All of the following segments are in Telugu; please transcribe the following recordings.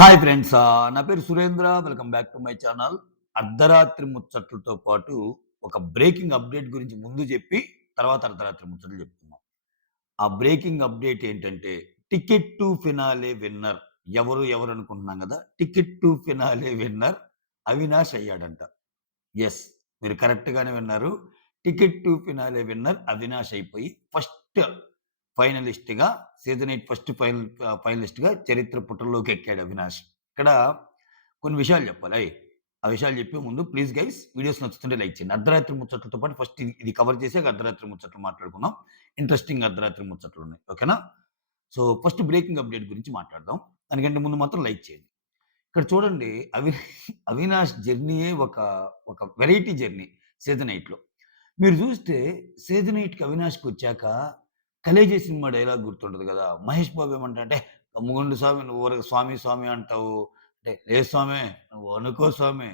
Hi friends. నా పేరు Surendra. Welcome back to my channel. అర్ధరాత్రి ముచ్చట్లతో పాటు ఒక బ్రేకింగ్ అప్డేట్ గురించి ముందు చెప్పి, తర్వాత అర్ధరాత్రి ముచ్చట్లు చెప్తున్నాం. ఆ బ్రేకింగ్ అప్డేట్ ఏంటంటే, టికెట్ టు ఫినాలే విన్నర్ ఎవరు అనుకుంటున్నాం గదా! Ticket to finale winner Avinash అయ్యాడంట. యెస్. మీరు కరెక్ట్‌గానే విన్నారు. Ticket to finale winner Avinash అయిపోయి ఫస్ట్ ఫైనలిస్ట్‌గా సీజన్ 8 ఫస్ట్ ఫైనలిస్ట్‌గా చరిత్ర పుటల్లోకి ఎక్కాడు అవినాష్. ఇక్కడ కొన్ని విషయాలు చెప్పాలి. ఆ విషయాలు చెప్పే ముందు ప్లీజ్ గైస్ వీడియోస్ నచ్చుతుంటే లైక్ చేయండి. అర్ధరాత్రి ముచ్చట్లతో పాటు ఫస్ట్ ఇది కవర్ చేసాక అర్ధరాత్రి ముచ్చట్లు మాట్లాడుకుందాం. ఇంట్రెస్టింగ్ అర్ధరాత్రి ముచ్చట్లున్నాయి. ఓకేనా? సో, ఫస్ట్ బ్రేకింగ్ అప్డేట్ గురించి మాట్లాడదాం. దానికంటే ముందు మాత్రం లైక్ చేయండి. ఇక్కడ చూడండి అవినాష్ జర్నీయే ఒక వెరైటీ జర్నీ సీజన్ 8లో. మీరు చూస్తే సీజన్ 8కి అవినాష్‌కొచ్చాక 'కలేజా' సినిమా డైలాగ్ గుర్తుంటది కదా! మహేష్ బాబు ఏమంటాడంటే, "గమ్ముగుండు స్వామి నువ్వు ఊరక స్వామి స్వామి అంటావు." అంటే, "లేదు స్వామి నువ్వు అనుకో స్వామి.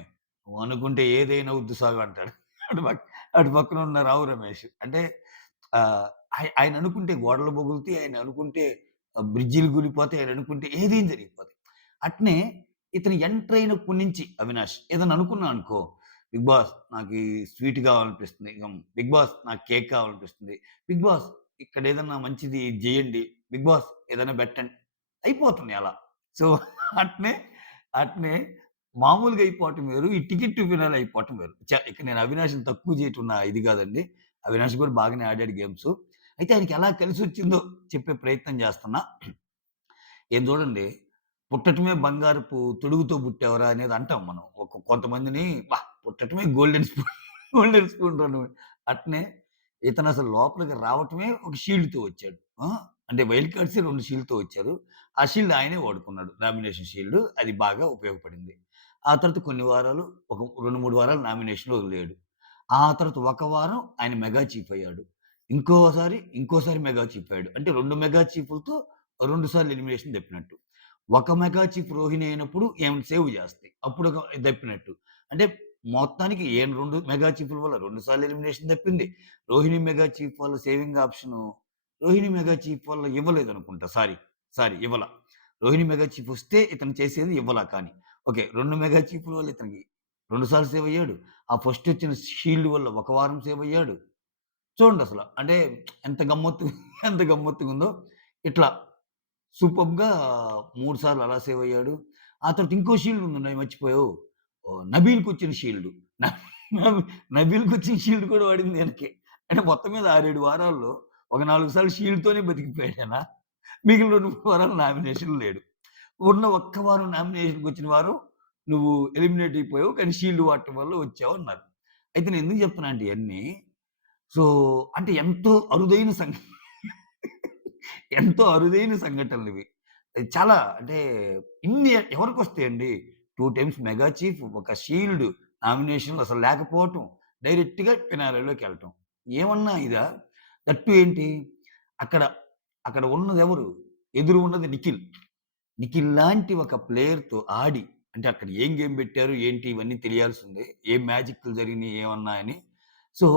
నువ్వు అనుకుంటే ఏదైనా అవుద్ది స్వామి" అంటాడు. అటు పక్ అటు పక్కన ఉన్న రావు రమేష్. అంటే ఆయన అనుకుంటే గోడలు పగులుతాయి. ఆయన అనుకుంటే బ్రిడ్జిలు కూలిపోతాయి. ఆయన అనుకుంటే ఏదైనా జరిగిపోద్ది. అట్నే ఇతను ఎంటర్ అయినప్పటి నుంచి అవినాష్ ఏదైనా అనుకున్నా అనుకో, బిగ్ బాస్ నాకీ స్వీట్ కావాలనిపిస్తుంది. బిగ్ బాస్ నాకు కేక్ కావాలనిపిస్తుంది. బిగ్ బాస్ ఇక్కడ ఏదన్నా మంచిది ఇది జేయండి. బిగ్ బాస్ ఏదైనా బెట్టండి. అయిపోతున్నాయి అలా. సో, అట్నే, అట్నే మామూలుగా అయిపోవటం వేరు. ఈ టికెట్ టు ఫినాలే అయిపోవటం వేరు. ఇక నేను అవినాష్‌ని తక్కువ చేయటం నా ఇది గాదండి. అవినాష్ కూడా బాగానే ఆడాడు గేమ్సు. అయితే ఆయనకి ఎలా కలిసొచ్చిందో చెప్పే ప్రయత్నం చేస్తున్నా. ఏం చూడండి, పుట్టటమే బంగారపు తొడుగుతో పుట్టావురా అనేది అంటాం మనం. కొంతమందిని పుట్టటమే గోల్డెన్ స్పూన్ గోల్డెన్ స్పూన్‌తోను. అట్నే ఇతనసలు లోపలికి రావటమే ఒక షీల్డ్‌తో వచ్చాడు. అంటే వైల్డ్ కార్డ్సే 2 షీల్డ్‌తో వచ్చారు. ఆ షీల్డ్ ఆయనే వాడుకున్నాడు. Nomination shield. అది బాగా ఉపయోగపడింది. ఆ తర్వాత కొన్ని వారాలు ఒక 2, 3 వారాలు నామినేషన్‌లో వదిలేయడు. ఆ తర్వాత ఒక వారం ఆయన మెగా చీఫ్ అయ్యాడు. ఇంకోసారి మెగా చీఫ్ అయ్యాడు. అంటే 2 మెగా చీఫ్‌లతో 2 సార్లు ఎలిమినేషన్ దప్పినట్టు. ఒక మెగా చీఫ్ రోహిణి అయినప్పుడు ఈమెను సేవ్ చేస్తాయి. అప్పుడు ఒక దప్పినట్టు. అంటే మొత్తానికి ఈయన 2 మెగా చీఫ్‌ల వల్ల 2 సార్లు ఎలిమినేషన్ దప్పింది. రోహిణి మెగా చీఫ్ వల్ల saving option Rohini mega chief వల్ల ఇవ్వలేదనుకుంటా. సారీ ఇవ్వల. రోహిణి మెగా చీఫ్ వస్తే ఇతను చేసేది ఇవ్వల కానీ. ఓకే. 2 మెగా చీఫ్‌ల వల్ల ఇతనికి 2 సార్లు సేవ్ అయ్యాడు. ఆ ఫస్ట్ వచ్చిన షీల్డ్ వల్ల ఒక వారం సేవ్ అయ్యాడు. చూడండసల. అంటే ఎంత గమ్మత్తు ఎంత గమ్మత్తుగుందో. ఇట్లా సూపర్బ్‌గా 3 సార్లు అలా సేవ్ అయ్యాడు. ఆ తర్వాత ఇంకో షీల్డ్ ఉండుండే మర్చిపోయావు. నబీల్‌కొచ్చిన షీల్డ్. న నబీ నబీల్‌కొచ్చిన షీల్డ్ కూడా పడింది ఈయనకి. అంటే మొత్తం మీద 6, 7 వారాల్లో ఒక 4 సార్లు షీల్డ్‌తోనే బతికిపోయాడాయన. మిగిలిన 2, 3 వారాలు నామినేషన్ లేడు. ఉన్న ఒక్క వారం నామినేషన్‌కొచ్చిన వారం నువ్వు ఎలిమినేట్ అయిపోయావు. కానీ షీల్డ్ వాడటం వల్ల వచ్చావన్నారు. అయితే నేను ఎందుకు చెప్తున్నా అంటే ఇయన్నీ సో, అంటే ఎంతో అరుదైన సంఘటనలివి. చాలా అంటే ఇన్ని ఎవరికొస్తాయండి? 2 టైమ్స్ మెగా చీఫ్, ఒక షీల్డ్, నామినేషన్‌లు అసలు లేకపోవటం, డైరెక్ట్‌గా ఫినాలేలోకెళ్ళటం. ఏమన్నా ఇదా? దట్ టూ ఏంటి? అక్కడ, అక్కడ ఉన్నదెవరు? ఎదురు ఉన్నది నిఖిల్. నిఖిల్ లాంటి ఒక ప్లేయర్‌తో ఆడి అంటే అక్కడ ఏం గేమ్ పెట్టారు? ఏంటి? ఇవన్నీ తెలియాల్సిందే. ఏం మ్యాజిక్‌లు జరిగినియి ఏమన్నా అని. సో,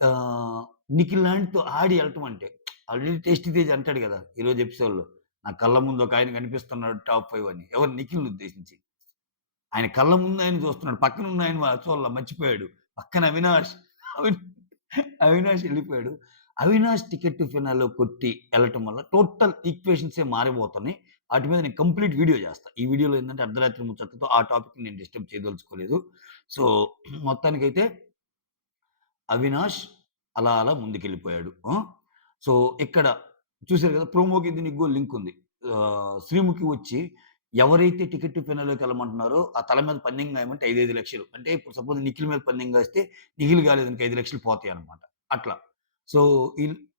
ఆహ్, నిఖిల్ లాంటితో ఆడి ఎళ్ళటం అంటే ఆల్రెడీ 'టేస్టీ తేజ్' అంటాడు గదా! ఈరోజు ఎపిసోడ్‌లో. నా కళ్ళ ముందు ఒకాయన కనిపిస్తున్నాడు టాప్ 5 అని. ఎవరు? నిఖిల్‌ని ఉద్దేశించి. ఆయన కళ్ళ ముందు ఆయన చూస్తున్నాడు. పక్కన ఉన్న ఆయన చూడల మర్చిపోయాడు. పక్కన అవిన్ అవినాష్ ఎళ్ళిపోయాడు. అవినాష్ టికెట్ టు ఫినాలే కొట్టి ఎళ్ళటం వల్ల టోటల్ ఈక్వేషన్సే మారిపోతున్నాయి. ఆటి మీద నేను కంప్లీట్ వీడియో చేస్తా. ఈ వీడియోలో ఏందంటే అర్ధరాత్రి ముచ్చట్లతో ఆ టాపిక్‌ని నేను డిస్టర్బ్ చేయదలుచుకోలేదు. సో, మొత్తానికైతే అవినాష్ అలా ముందుకెళ్ళిపోయాడు. సో, ఇక్కడ చూసారు కదా! ప్రోమోకి దీనికి కూడా లింక్ ఉంది. శ్రీముఖి వచ్చి ఎవరైతే టికెట్ టు ఫినాలేకి ఎళ్ళమంటున్నారో ఆ తల మీద పందెం గాయమంటే 5, 5 లక్షలు. అంటే ఇప్పుడు సపోజ్ నిఖిల్ మీద పందెం గాస్తే నిఖిల్ కాలేదనుకో 5 లక్షలు పోతాయన్నమాట. అట్లా. సో,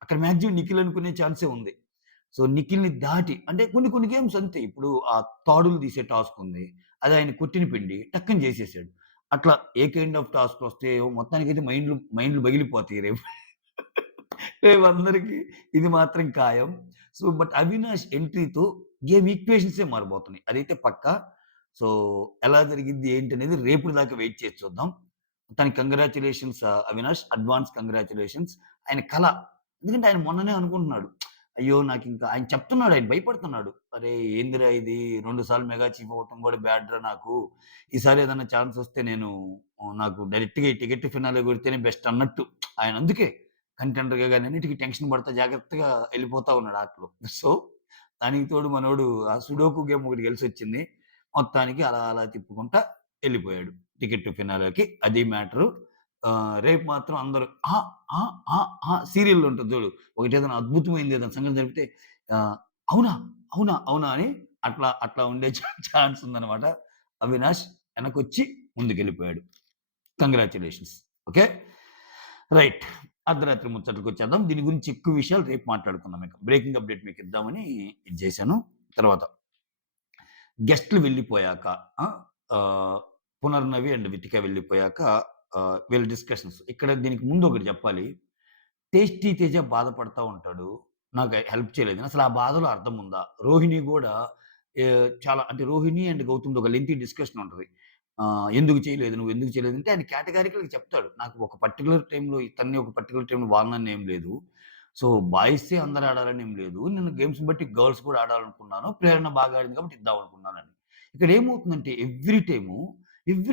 అక్కడ మాక్సిమం నిఖిల్ అనుకునే ఛాన్సే ఉంది. సో, నిఖిల్‌ని దాటి అంటే కొన్ని కొన్ని గేమ్స్ అంతే. ఇప్పుడు ఆ తాడులు తీసే టాస్క్ ఉంది. అది ఆయన కొట్టిన పిండి టక్కని చేసేసాడు. అట్లా ఏ కైండ్ ఆఫ్ టాస్క్‌లొస్తాయో మొత్తానికైతే మైండ్‌లు పగిలిపోతాయి రేపు. రేపందరికి ఇది మాత్రం ఖాయం. సో, బట్ అవినాష్ ఎంట్రీతో గేమ్ ఈక్వేషన్సే మారిపోతున్నాయి. అదైతే పక్కా. సో, ఎలా జరిగిద్ది ఏంటనేది రేపటి దాకా వెయిట్ చేసి చూద్దాం. మొత్తానికి కంగ్రాచ్యులేషన్స్ అవినాష్. Advance congratulations. ఆయన కల. ఎందుకంటే ఆయన మొన్ననే అనుకుంటున్నాడు. అయ్యో! నాకింకా ఆయన చెప్తున్నాడు. ఆయన భయపడుతున్నాడు. "అరే! ఏందిరా ఇది 2 సార్లు మెగా చీఫ్ అవ్వటం కూడా బ్యాడ్‌రా నాకు. ఈసారి ఏదన్నా ఛాన్స్ వస్తే నేను నాకు డైరెక్ట్‌గా ఈ టికెట్ ఫినాలే కొడితేనే బెస్ట్" అన్నట్టు. ఆయన అందుకే కంటెండర్‌గా గాని అన్నిటికి టెన్షన్ పడతా జాగ్రత్తగా ఎళ్ళిపోతా ఉన్నాడు ఆటలో. సో, దానికి తోడు మనోడు ఆ సుడోకు గేమ్ ఒకటి గెలిసొచ్చింది. మొత్తానికి అలా అలా తిప్పుకుంటా ఎళ్ళిపోయాడు. టికెట్ ఫినాలేకి అది మ్యాటరు. రేపు మాత్రం అందరూ ఆ! ఆ! ఆ! ఆ! సీరియల్‌లో ఉంటది చూడు. ఒకటేదైనా అద్భుతమైంది ఏదైనా సంఘటన జరిగితే ఆహ్, అవునా? అవునా? అవునా? అని అట్లా అట్లా ఉండే ఛాన్స్ ఉందన్నమాట. అవినాష్ ఎనకొచ్చి ముందుకెళ్ళిపోయాడు. కంగ్రాచ్యులేషన్స్. ఓకే. రైట్. అర్ధరాత్రి ముచ్చట్లకొచ్చేద్దాం. దీని గురించి ఎక్కువ విషయాలు రేపు మాట్లాడుకుందాం ఇక. బ్రేకింగ్ అప్‌డేట్ మీకిద్దామని ఇది చేశాను. తర్వాత గెస్ట్‌లు వెళ్ళిపోయాక ఆ! ఆహ్, పునర్నవి అండ్ వితిక వెళ్ళిపోయాక వీళ్ళ డిస్కషన్స్. ఇక్కడ దీనికి ముందు ఒకటి చెప్పాలి. టేస్టీ తేజ బాధపడతా ఉంటాడు. నాకు హెల్ప్ చేయలేదని. అసలు ఆ బాధలో అర్థం ఉందా? రోహిణి గూడా చాలా అంటే రోహిణి అండ్ గౌతమ్‌ది ఒక లెంథీ డిస్కషన్ ఉంటది. ఎందుకు చేయలేదు? నువ్వెందుకు చేయలేదంటే ఆయన కేటగారికల్‌గా చెప్తాడు. నాకు ఒక పర్టిక్యులర్ టైమ్‌లో ఇతన్ని ఒక పర్టిక్యులర్ టైమ్‌లో వాళ్ళనని ఏం లేదు. సో, బాయ్సే అందరూ ఆడాలని ఏం లేదు. నేను గేమ్స్‌ని బట్టి గర్ల్స్ కూడా ఆడాలనుకున్నాను. ప్రేరణ బాగా ఆడింది కాబట్టి ఇద్దాం అనుకున్నానని. ఇక్కడ ఏమవుతుందంటే ఎవ్రి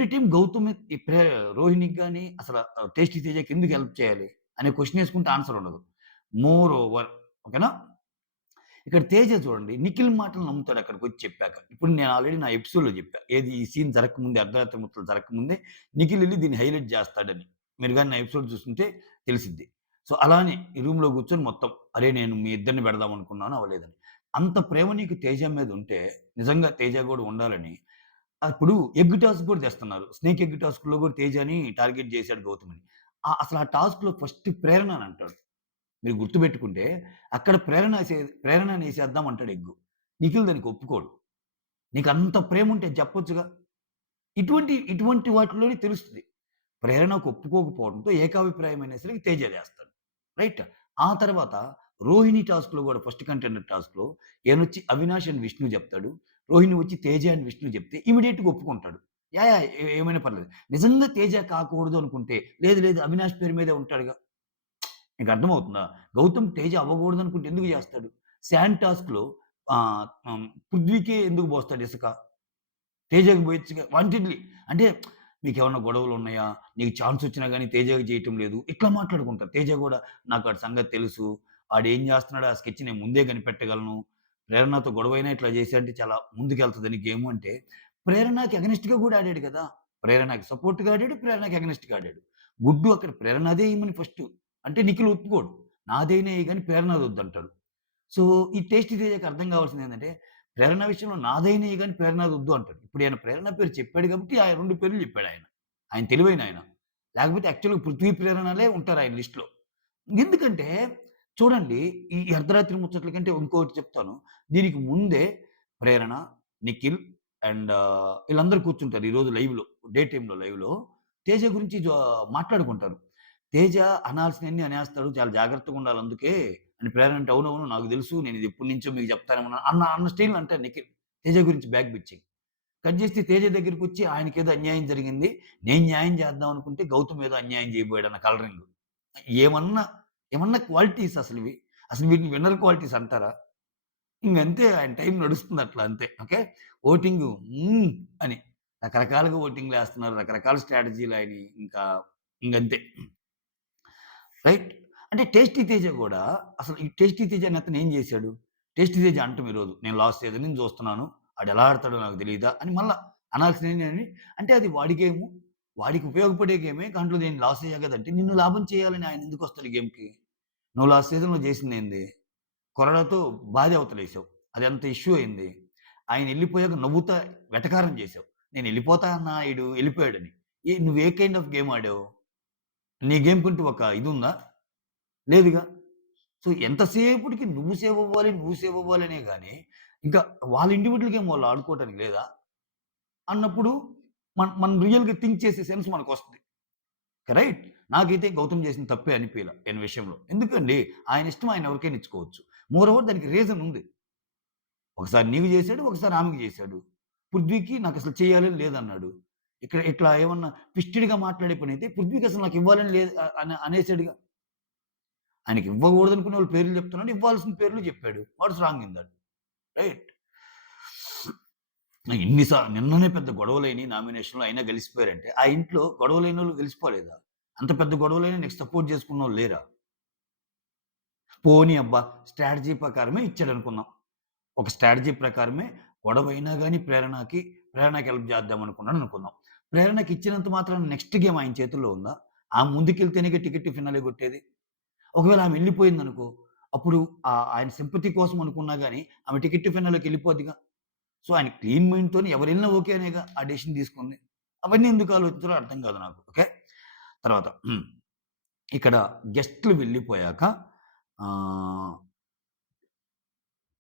టైమ్ గౌతమ్ ఈ రోహిణికి గాని అసల టేస్టీ తేజకి ఎందుకు హెల్ప్ చేయాలి? అనే క్వెషన్ ఏసుకుంటే ఆన్సర్ ఉండదు. మోర్ ఓవర్ ఓకేనా? ఇక్కడ తేజ చూడండి నిఖిల్ మాటలు నమ్ముతాడు అక్కడికొచ్చి చెప్పాక. ఇప్పుడు నేను ఆల్రెడీ నా ఎపిసోడ్‌లో చెప్పా. ఏది ఈ సీన్ జరగకముందే అర్ధరాత్రి ముక్కలు జరగకముందే నిఖిల్ ఎళ్లి దీన్ని హైలైట్ చేస్తాడని. మీరు గాని నా ఎపిసోడ్ చూసుంటే తెలిసిద్ది. సో, అలానే ఈ రూమ్‌లో కూర్చొని మొత్తం అరే! నేను మీ ఇద్దరిని పెడదాం అనుకున్నాను అవ్వలేదని. అంత ప్రేమ నీకు తేజ మీద ఉంటే నిజంగా తేజ గూడా ఉండాలని అప్పుడు ఎగ్ టాస్క్ గూడా తెస్తున్నారు. స్నేక్ ఎగ్ టాస్క్‌లో గూడా తేజని టార్గెట్ చేసాడు గౌతమ్‌ని. అసలు ఆ టాస్క్‌లో ఫస్ట్ ప్రేరణ అని అంటాడు. మీరు గుర్తుపెట్టుకుంటే అక్కడ ప్రేరణనేసేద్దాం అంటాడు ఎగ్గు. నిఖిల్ దానికి ఒప్పుకోడు. నీకంత ప్రేముంటే చెప్పొచ్చుగా. ఇటువంటి వాటిలోనే తెలుస్తది. ప్రేరణకు ఒప్పుకోకపోవడంతో ఏకాభిప్రాయం అనేసరికి తేజ చేస్తాడు. రైట్. ఆ తర్వాత రోహిణి టాస్క్‌లో గూడా ఫస్ట్ కంటెండర్ టాస్క్‌లో ఈయనొచ్చి అవినాష్ అండ్ విష్ణు జెప్తాడు. రోహిణి వచ్చి తేజ అండ్ విష్ణు జెప్తే ఇమ్మీడియేట్‌గా ఒప్పుకుంటాడు. యాహ్! యాహ్! ఏమైనా పర్లేదు. నిజంగా తేజ కాకూడదు అనుకుంటే లేదు లేదు అవినాష్ పేరు మీదే ఉంటాడుగా. నీకర్థమవుతుందా? గౌతమ్ తేజ అవ్వగూడదనుకుంటే ఎందుకు జేస్తాడు? శాండ్ టాస్క్‌లో పృథ్వీకే ఎందుకు బోస్తాడు ఇసక? తేజకి బోయొచ్చుగా వాంటెడ్‌లీ. అంటే మీకేమన్నా గొడవలున్నాయా? నీకు ఛాన్సొచ్చినా గాని తేజకి చేయటం లేదు. ఇట్లా మాట్లాడుకుంటారు. తేజ గూడా నాకు ఆడి సంగతి తెలుసు. ఆడేం జేస్తున్నాడో ఆ స్కెచ్ నేను ముందే కనిపెట్టగలను. ప్రేరణతో గొడవైనా ఇట్లా జేశాడంటే చాలా ముందుకెళ్తదని గేము అంటే, ప్రేరణకి అగెనిస్ట్‌గా గూడా ఆడాడు గదా! ప్రేరణకి సపోర్ట్‌గా ఆడాడు. ప్రేరణకి అగెనిస్ట్‌గా ఆడాడు. గుడ్డు అక్కడ ప్రేరణదే ఎయమని ఫస్టు. అంటే నిఖిల్ ఒప్పుకోడు. నాదైనా ఎయి గాని ప్రేరణదొద్దంటాడు. సో, ఈ టేస్టీ తేజకి అర్థం కావాల్సిందేంటంటే, ప్రేరణ విషయంలో నాదైనయి గాని ప్రేరణదొద్దు అంటాడు. ఇప్పుడు ఈయన ప్రేరణ పేరు చెప్పాడు కాబట్టి, ఆ 2 పేర్లు చెప్పాడాయన. ఆయన తెలివైనాయన. లేకపోతే యాక్చువల్‌గా పృథ్వీ, ప్రేరణలే ఉంటారు ఆయన లిస్ట్‌లో. ఎందుకంటే, చూడండి ఈ అర్ధరాత్రి ముచ్చట్ల కంటే ఇంకోటి చెప్తాను. దీనికి ముందే ప్రేరణ, నిఖిల్ అండ్ ఈళ్ళందరూ కూర్చుంటారు ఈరోజు లైవ్‌లో, డే టైమ్‌లో లైవ్‌లో. తేజ గురించి మాట్లాడుకుంటారు. తేజ అనాల్సినయన్ని అనేస్తాడు. చాలా జాగ్రత్తగుండాలి అందుకే అని ప్రేరణ అంటే, అవునవును నాకు తెలుసు. నేను ఇది ఎప్పటినుంచో మీకు చెప్తానేమన్నా అన్న స్టైల్‌లో అంటారు నిఖిల్. తేజ గురించి బ్యాక్ బిచ్చింగ్. కట్ చేస్తే తేజ దగ్గరికొచ్చి ఆయనకేదో అన్యాయం జరిగింది. నేను న్యాయం చేద్దాం అనుకుంటే గౌతమ్ ఏదో అన్యాయం చేయబోయాడన్న కలరింగు. ఏమన్నా, ఏమన్నా క్వాలిటీస్ అసలివి. అసలు వీటిని విన్నర్ క్వాలిటీస్ అంటారా? ఇంగంతే ఆయన టైం నడుస్తుంది అట్లా అంతే. ఓకే. ఓటింగు అని రకరకాలుగా ఓటింగ్‌లేస్తున్నారు. రకరకాల స్ట్రాటజీలాయనయి. ఇంగంతే. రైట్. అంటే 'టేస్టీ తేజ' గూడా అసలు ఈ 'టేస్టీ తేజ' అనే అతను ఏం జేశాడు? 'టేస్టీ తేజ' అంటాం ఈరోజు. నేను లాస్ట్ సీజన్ నుంచి జూస్తున్నాను. ఆడెలా ఆడతాడో నాకు తెలీదా? అని మళ్ళా అనాల్సినయన్ని అంటే అది వాడి గేము. వాడికి ఉపయోగపడే గేమే. దాంట్లో నేను లాస్ అయ్యా గదంటే నిన్ను లాభం చేయాలని ఆయనెందుకొస్తాడు గేమ్‌కి? నువ్వు లాస్ట్ సీజన్‌లో జేసిందేంది? కొరడాతో బాది అవతలేసావు. అదెంత ఇష్యూ అయింది. ఆయనెళ్ళిపోయాక నవ్వుతా వెటకారం జేశావు. నేనెళ్ళిపోతా అన్నా ఈడు ఎళ్ళిపోయాడని. నువ్వు ఏ కైండ్ ఆఫ్ గేమ్ ఆడావు? నీ గేమ్‌కంటూ ఒక ఇదుందా? లేదుగా. సో, ఎంతసేపటికి నువ్వు సేవ్ అవ్వాలనే గాని, ఇంకా వాళ్ళ ఇండివిడ్యువల్ గేమ్ వాళ్ళు ఆడుకోవటానికి లేదా? అన్నప్పుడు మనం రియల్‌గా థింక్ చేసే సెన్స్ మనకొస్తది. రైట్? నాకైతే గౌతమ్ చేసిన తప్పే అనిపియల ఈయన విషయంలో. ఎందుకండి ఆయన ఇష్టం ఆయన ఎవరికైనా ఇచ్చుకోవచ్చు. మోర్ ఓవర్ దానికి రీజన్ ఉంది. ఒకసారి నీకు చేసాడు, ఒకసారి ఆమెకి చేసాడు. పృథ్వీకి నాకసలు చేయాలని లేదన్నాడు. ఇక్కడ ఇట్లా ఏమన్నా ట్విస్టెడ్‌గా మాట్లాడే పనైతే పృథ్వీకి అసలు నాకివ్వాలని లేదు అనేసాడుగా. ఆయనకి ఇవ్వకూడదనుకున్న వాళ్ళ పేర్లు చెప్తున్నాడు. ఇవ్వాల్సిన పేర్లు చెప్పాడు. What's wrong in that? Right. నిన్ననే పెద్ద గొడవలయినియి నామినేషన్‌లో అయినా గెలిసిపోయారంటే, ఆ ఇంట్లో గొడవలైనోళ్ళు గెలిసిపోలేదా? అంత పెద్ద గొడవలైనా నీకు సపోర్ట్ చేసుకున్నోళ్ళు లేరా? పోనీ అబ్బా! స్ట్రాటజీ ప్రకారమే ఇచ్చాడనుకుందాం. ఒక స్ట్రాటజీ ప్రకారమే గొడవైనా గాని ప్రేరణకి హెల్ప్ చేద్దాం అనుకున్నాడనుకుందాం. ప్రేరణకి ఇచ్చినంత మాత్రాన నెక్స్ట్ గేమ్ ఆయన చేతుల్లో ఉందా? ఆమె ముందుకెళ్తేనేగా టికెట్ టు ఫినాలే కొట్టేది. ఒకవేళ ఆమె ఎళ్ళిపోయిందనుకో, అప్పుడు ఆయన సింపతి కోసం అనుకున్నా గాని, ఆమె టికెట్ టు ఫినాలేకి ఎళ్ళిపోద్దిగా. సో, ఆయన క్లీన్ మైండ్‌తోని ఎవరెళ్ళినా ఓకే అనేగా ఆ డెసిషన్ తీసుకుంది. అవన్నీ ఎందుకు ఆలోచించారో అర్థం కాదు నాకు. ఓకే. తర్వాత ఇక్కడ గెస్ట్‌లు వెళ్ళిపోయాక ఆహ్,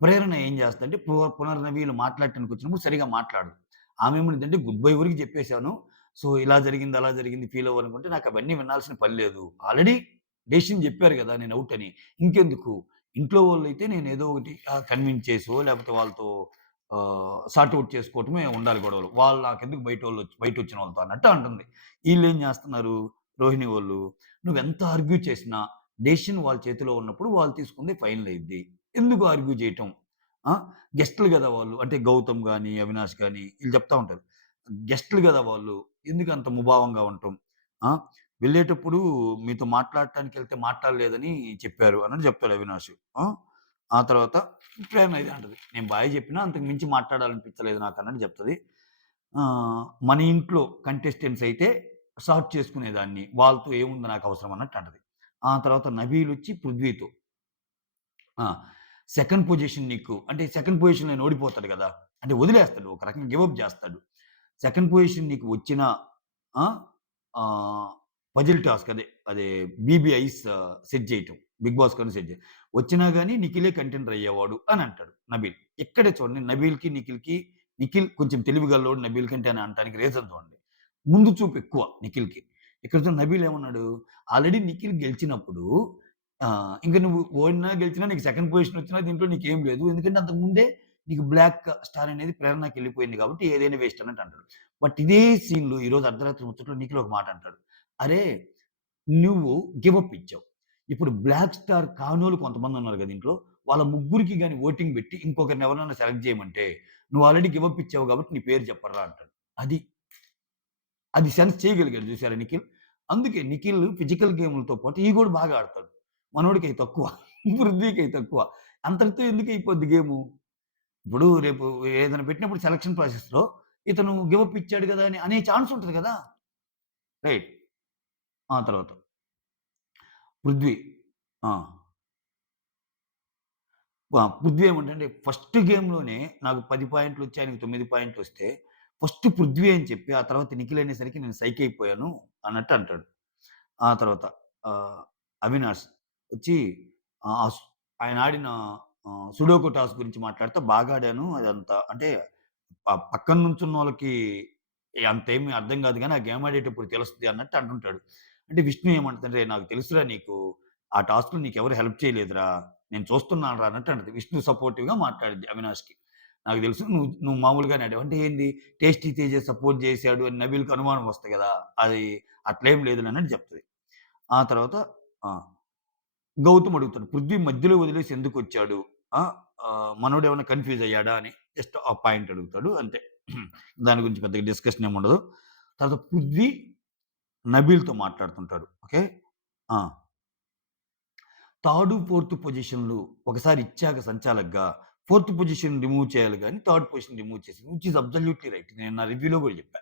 ప్రేరణ ఏం చేస్తదంటే పునర్నవీలు మాట్లాడటానికొచ్చినప్పుడు సరిగ్గా మాట్లాడదు. ఆమేమనిద్దంటే గుడ్ బై వరకు చెప్పేసాను. సో, ఇలా జరిగింది, అలా జరిగింది ఫీల్ అవ్వనుకుంటే నాకవన్నీ వినాల్సిన పని లేదు. ఆల్రెడీ డెసిషన్ చెప్పారు గదా! నేను ఔట్ అని. ఇంకెందుకు? ఇంట్లో వాళ్ళైతే నేనేదో ఒకటి కన్విన్స్ చేసో లేకపోతే వాళ్ళతో సార్ట్ ఔట్ చేసుకోవటమే ఉండాలి గొడవలు. వాళ్ళు నాకెందుకు బయటొచ్చిన వాళ్ళతో అన్నట్టు అంటుంది. ఈళ్ళేం జేస్తున్నారు రోహిణి వోళ్ళు, నువ్వెంత ఆర్గ్యూ చేసినా డెసిషన్ వాళ్ళ చేతిలో ఉన్నప్పుడు వాళ్ళు తీసుకుందే ఫైనల్ అయ్యిద్ది. ఎందుకు ఆర్గ్యూ చేయటం? ఆ! గెస్ట్‌లు గదా వాళ్ళు. అంటే గౌతమ్ గాని, అవినాష్ గాని ఈళ్ళు చెప్తా ఉంటారు. గెస్ట్‌లు గదా వాళ్ళు. ఎందుకంత ముభావంగా ఉండటం? ఆ! వెళ్ళేటప్పుడు మీతో మాట్లాడటానికెళ్తే మాట్లాడలేదని చెప్పారు అన్నట్టు చెప్తాడు అవినాష్. ఆ! ఆ తర్వాత ప్రేరణ ఇదే అంటది. నేను బాయ్ చెప్పినా అంతకు మించి మాట్లాడాలనిపించలేదు నాకన్నట్టు చెప్తది. మన ఇంట్లో కంటెస్టెంట్స్ అయితే సార్ట్ చేసుకునేదాన్ని. వాళ్ళతో ఏముంది నాకవసరం అన్నట్టు అంటది. ఆ తర్వాత నబీలొచ్చి పృథ్వీతో ఆ! సెకండ్ పొజిషన్ నీకు అంటే సెకండ్ పొజిషన్‌లో ఆయన ఓడిపోతాడు గదా! అంటే వదిలేస్తాడు. ఒక రకంగా గివ్ అప్ జేస్తాడు. సెకండ్ పొజిషన్ నీకు వచ్చినా ఆ! ఆహ్, పజిల్ టాస్క్ అదే బీబీఐస్ సెట్ జేయటం. 'బిగ్ బాస్' కని సెట్ జేయి. వచ్చినా గాని నిఖిలే కంటెండర్ అయ్యేవాడు అని అంటాడు నబీల్. ఇక్కడే చూడండి నబీల్‌కి, నిఖిల్‌కి నిఖిల్ కొంచెం తెలివిగల్లోడు నబీల్ కంటే అని అనటానికి రీజన్ చూడండి. ముందు చూపు ఎక్కువ నిఖిల్‌కి. ఇక్కడ చూడు నబీల్ ఏమన్నాడు? ఆల్రెడీ నిఖిల్ గెలిచినప్పుడు ఇంక నువ్వు ఓడినా, గెలిచినా నీకు సెకండ్ పొజిషన్ వచ్చినా దీంట్లో నీకేం లేదు. ఎందుకంటే అంతకు ముందే నీకు బ్లాక్ స్టార్ అనేది ప్రేరణకెళ్ళిపోయింది కాబట్టి ఏదైనా వేస్ట్ అన్నట్టు అంటాడు. బట్ ఇదే సీన్‌లో ఈరోజు అర్ధరాత్రి ముచ్చట్లో నిఖిల్ ఒక మాట అంటాడు. అరే! నువ్వు గివ్ అప్ ఇచ్చావు. ఇప్పుడు బ్లాక్ స్టార్ కానోళ్ళు కొంతమందున్నారు గదా! ఇంట్లో. వాళ్ళ ముగ్గురికి గాని ఓటింగ్ బెట్టి ఇంకొకరిని ఎవరినైనా సెలెక్ట్ జేయమంటే, నువ్వు ఆల్రెడీ గివ్ అప్ ఇచ్చావు గాబట్టి నీ పేరు చెప్పర్రా అంటాడు. అది. అది సెన్స్ చేయగలిగాడు చూసారా నిఖిల్. అందుకే నిఖిల్ ఫిజికల్ గేములతో పాటు ఇయి గూడా బాగా ఆడతాడు. మనోడికయి తక్కువ. పృథ్వీకయి తక్కువ. అంతటితో ఎందుకయిపోద్ది గేము? ఇప్పుడు రేపు ఏదైనా పెట్టినప్పుడు సెలక్షన్ ప్రాసెస్‌లో ఇతను గివ్ అప్ ఇచ్చాడు గదా! అని అనే ఛాన్స్ ఉంటది గదా! రైట్. ఆ తర్వాత పృథ్వీ. ఆ! పృథ్వీ ఏమంటంటే ఫస్ట్ గేమ్‌లోనే నాకు 10 పాయింట్లొచ్చి ఆయనకి 9 పాయింట్లొస్తే ఫస్ట్ పృథ్వీ అని చెప్పి ఆ తర్వాత నిఖిల్ అనేసరికి నేను సైక్ అయిపోయాను అన్నట్టు అంటాడు. ఆ తర్వాత ఆహ్, అవినాష్ వచ్చి ఆహ్, స్ ఆయన ఆడిన సుడోకు టాస్క్ గురించి మాట్లాడితే బాగా ఆడాను. అదంతా అంటే పక్కన నుంచున్నోళ్ళకి అంతేమి అర్థం కాదు గానీ, ఆ గేమ్ ఆడేటప్పుడు తెలుస్తది అన్నట్టు అంటుంటాడు. అంటే విష్ణు ఏమంటదంటే, "నాకు తెలుసురా నీకు ఆ టాస్క్‌లో నీకెవరు హెల్ప్ చేయలేదురా. నేను చూస్తున్నానురా" అన్నట్టు అంటది. విష్ణు సపోర్టివ్‌గా మాట్లాడిద్ది అవినాష్‌కి. "నాకు తెలుసు నువ్వు మామూలుగానే ఆడావు." అంటే ఏంది 'టేస్టీ తేజ' సపోర్ట్ చేసాడు అని నబీల్‌కి అనుమానం వస్తది కదా! అది అట్లేం లేదులే అన్నట్టు చెప్తది. ఆ తర్వాత ఆ! గౌతమ్ అడుగుతాడు. పృథ్వీ మధ్యలో వదిలేసి ఎందుకొచ్చాడు? ఆ! మనోడేమన్నా కన్‌ఫ్యూజ్ అయ్యాడా అని జస్ట్ ఆ పాయింట్ అడుగుతాడు అంతే. దాని గురించి పెద్దగా డిస్కషన్ ఏముండదు. తర్వాత పృథ్వీ నబీల్‌తో మాట్లాడుతుంటాడు. ఓకే. ఆ! థర్డ్, ఫోర్త్ పొజిషన్‌లు ఒకసారి ఇచ్చాక సంచాలక్‌గా ఫోర్త్ పొజిషన్ రిమూవ్ చేయాలి గానీ, థర్డ్ పొజిషన్ రిమూవ్ చేసింది. Which is absolutely right. నేను నా రివ్యూలో గూడా చెప్పా.